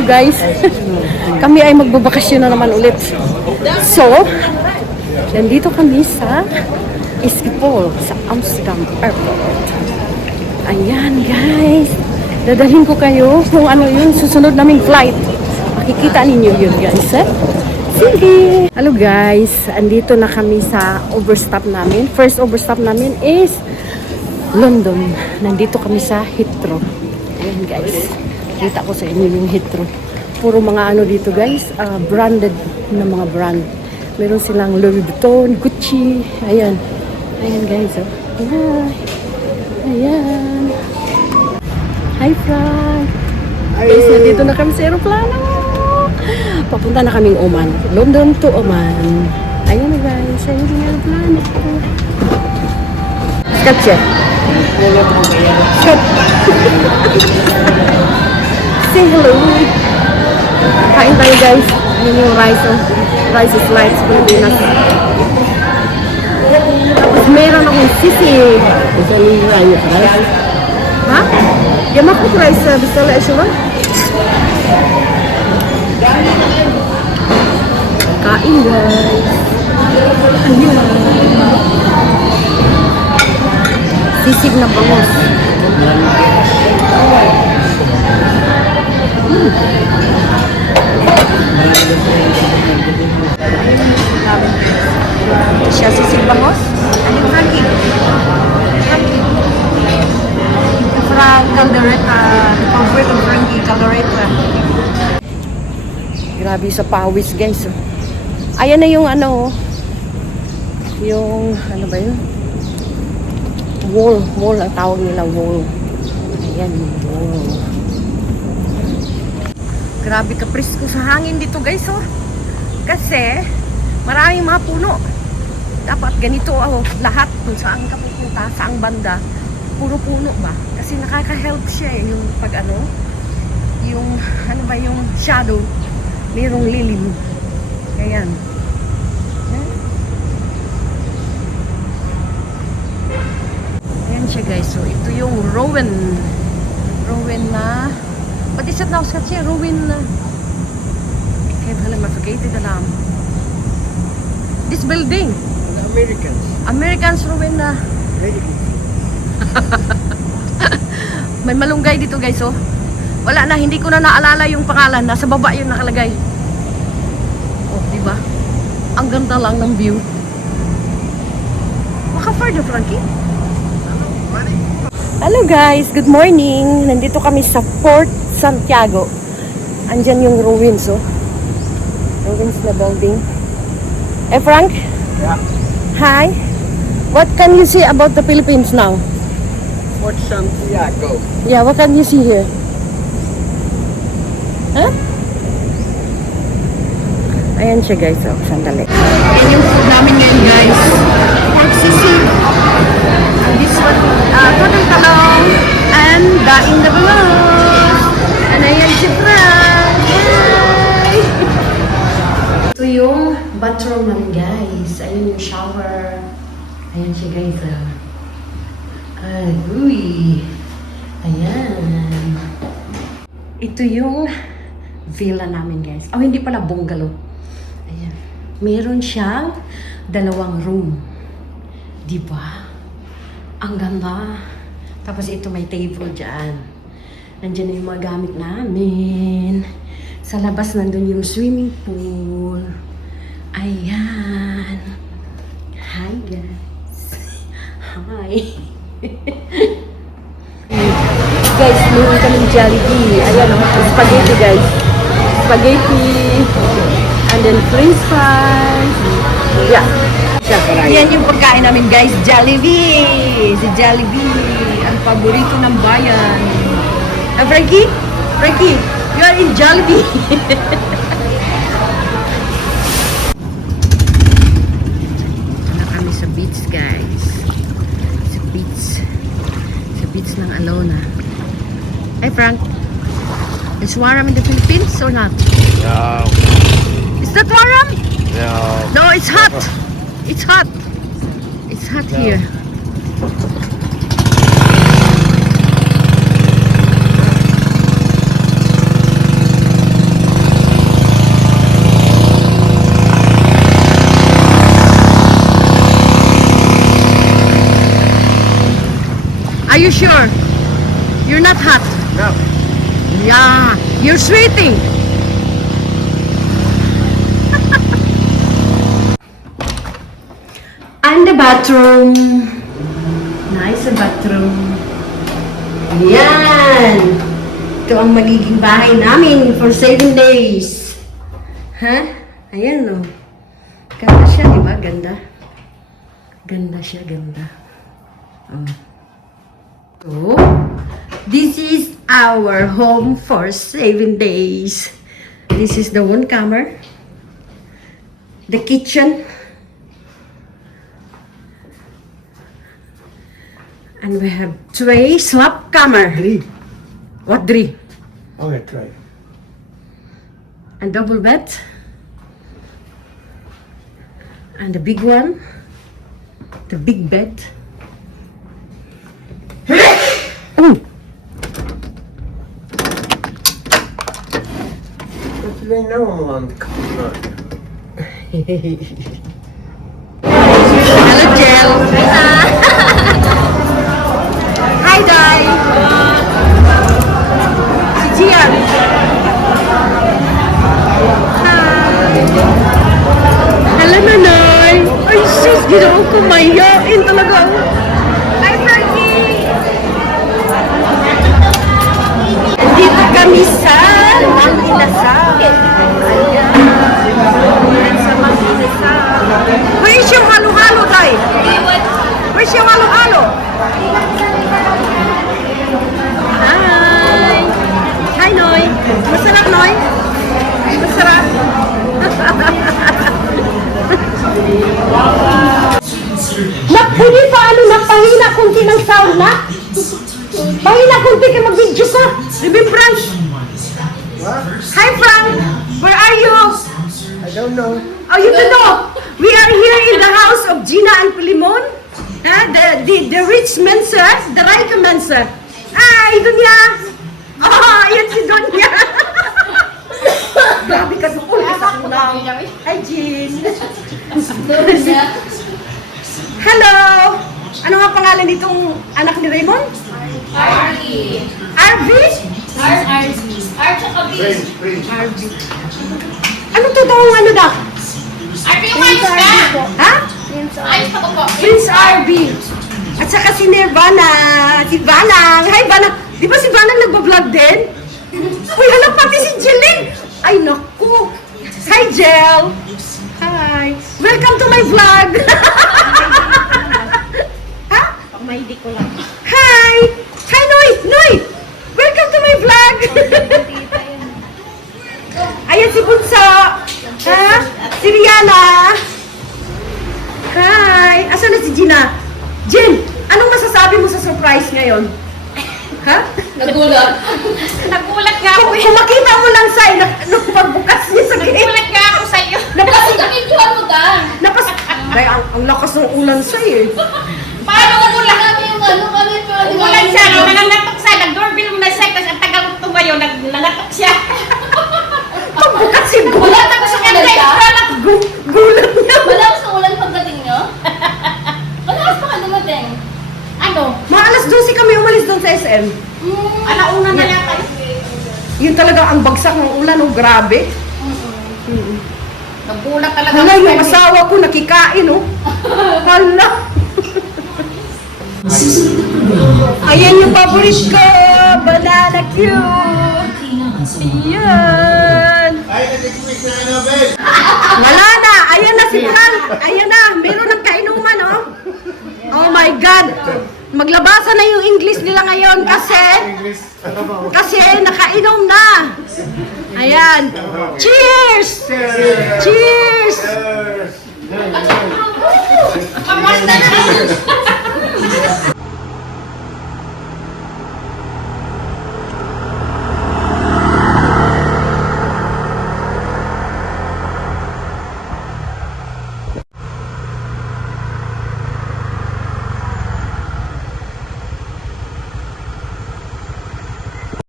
Hello guys, kami ay magbabakasyon na naman ulit. So, nandito kami sa Schiphol, sa Amsterdam Airport. Ayan guys, dadalhin ko kayo kung ano yun, susunod naming flight. Makikita ninyo yun guys. Sige! Hello guys, andito na kami sa overstop namin. First overstop namin is London. Nandito kami sa Heathrow. Ayan guys, kita ko sa inyo yung Heathrow. Puro mga ano dito guys, branded na mga brand. Meron silang Louis Vuitton, Gucci. Ayan. Ayan guys. Oh. Ayan. Ayan. Hi Frank. Guys, nandito na kami sa aeroplano. Papunta na kaming Oman. London to Oman. Ayan na guys. Ayan yung aeroplano. Skatche. Skat. Say hello. Kain tayo guys. Yun yung rice. Oh. Rice is light sa Pilipinas. Tapos meron akong sisig. Isa yung rice. Ha? Yung makot rice. Bisa lang siya ba? Kain guys. Ayan. Sisig na bangos. Siya sisig bangos? Ano yung Frankie? Frankie? Frank Caldereta. Favorite of Frankie Caldereta. Grabe sa pawis guys. Ayan na yung ano. Yung ano ba yun? Wall ang tawag nila, wall. Ayan, wall. Grabe kaprisko sa hangin dito guys, oh. Kasi maraming mga puno. Dapat ganito lahat kung saan ka pupunta, saang banda, puro puno ba? Kasi nakaka-help siya yung pag ano, yung ano ba yung shadow, mayroong lilim. Ayan. Ayan siya guys, so ito yung Rowan na, what is it now, Skatche? Rowan na, kaya pala ma-forgated alam. This building. Americans Rowan na. May malunggay dito guys, oh. Wala na, hindi ko na naalala yung pangalan. Nasa baba yun nakalagay. Oh, di ba? Ang ganda lang ng view. Maka-far na, Frankie? Hello guys, good morning. Nandito kami sa Port Santiago. Andyan yung ruins, oh. Ruins na building. Eh, Frank? Yeah. Hi. What can you see about the Philippines now? Fort Santiago. Yeah, what can you see here? Huh? Ayan siya guys, oh, sandali. Ayan yung food namin ngayon guys. Pork sisig. And this one, totong talong. And daing na bangus. And ayan si Frank. Hi! Ito yung bathroom namin guys. Ayan yung shower. Ayan siya guys. Ay, uy. Ayan. Ito yung villa namin guys. Oh, hindi pala bungalow. Ayan. Meron siyang 2 room. Diba? Ang ganda. Tapos ito may table dyan. Nandiyan na yung mga gamit namin. Sa labas nandun yung swimming pool. Ayan. Hi guys. Hi. Guys, meron kaming Jollibee. Ayan, spaghetti guys. Spaghetti. And then french fries. Yeah. Yan yung pagkain namin guys. Jollibee. Si Jollibee. Ang paborito ng bayan. Frankie? Frankie, you are in Jollibee. Na kami sa beach guys. Sa beach. Sa beach ng Alona. Hey Frank, is Waram in the Philippines or not? No. Is that Waram? No. No, it's hot. It's hot. It's hot here. you sure? You're not hot? No. Yeah, you're sweating. And the bathroom. Nice bathroom. Yan. Ito ang magiging bahay namin for 7 days. Ha? Ayan o. Ganda siya, di ba? Ganda. Ganda siya, ganda. Oh. So, this is our home for 7 days. This is the one camera. The kitchen. And we have tray slab camera. Three. What three? Okay, try. And double bed. And the big one. The big bed. Oh, What's the name on? hello, Jill. Hi, Dai. Si Gian. Hi. Hello, Nanay. Ay, sus, ginawa ko mayain talaga. Hi, Fergie. Dito kami sa Mang Inasal. Ayan, sa Mang Inasal. Where is yung halo-halo, Dai? Where's yung halo-halo? Hi! Hi, Noy! Masarap, Noy? Masarap? Pwede pa pahina kunti ng sound na? Pahina kunti ka mag-video ka. Remembrance. Hi, Frank! Where are you? I don't know. Oh, you don't know? We are here in the house of Gina and Pilimon. The rich Mensa, the Raika Mensa. Ay, Dunya! Oh, ayan si Dunya! Grabe ka doon. Hi, Jean. Hello! Ano nga pangalan nitong anak ni Raymond? Arby. Arby? French, French. Arby. Ano totoong ano daw? Arby, yung ayos ka! Ha? Ayos ka po. Prince Arby. At saka si Nirvana. Si Vanang. Hi, Vanang. Di ba si Vanang nagbablog din? Uy, alam pati si Jeline. Ay, naku. Hi, Jel. Hi. Welcome to my vlog. Ha? Hindi ko lang. Hi. Hi, Noy. Noy. Welcome to my vlog. Ayan si Bunso. Ha? Si Rihanna. Hi. Asan na si Gina? Jin, anong masasabi mo sa surprise ngayon? Ha? Nagulat. Nagulat nga ako eh. Kung makita mo lang sa nung pagbukas niya sa gate. Nagulat nga ako sa'yo. Napas- Nagulat mo ka. Napas... Ay, ang lakas ng ulan sa'yo eh. Paano nagulat? Nagulat siya. No? Nangangatok siya. Nag-doorbell mo na siya. Tapos ang tagal ko tumayo. Nangangatok siya. Pagbukas si Gulat ako sa kanya. Gulat niya. Malakas ang ulan pagdating nyo? Malakas pa ka dumating? Ano? Mga alas 12 kami umalis doon sa SM. Alauna na yata. Yun talaga ang bagsak ng ulan, oh, grabe. Nagulat talaga. Hala, ako yung sa'yo. asawa ko nakikain, oh. Hala. Ayan yung paborito ko, banana cute. Ayan. Ay, nag-quick na ano, babe? Wala na, ayan na si Frank. Ayan na, meron ng kainuman, oh. Oh my God. Maglabasa na yung English nila ngayon kasi nakainom na. Ayan. Cheers! Cheers! Kamusta na?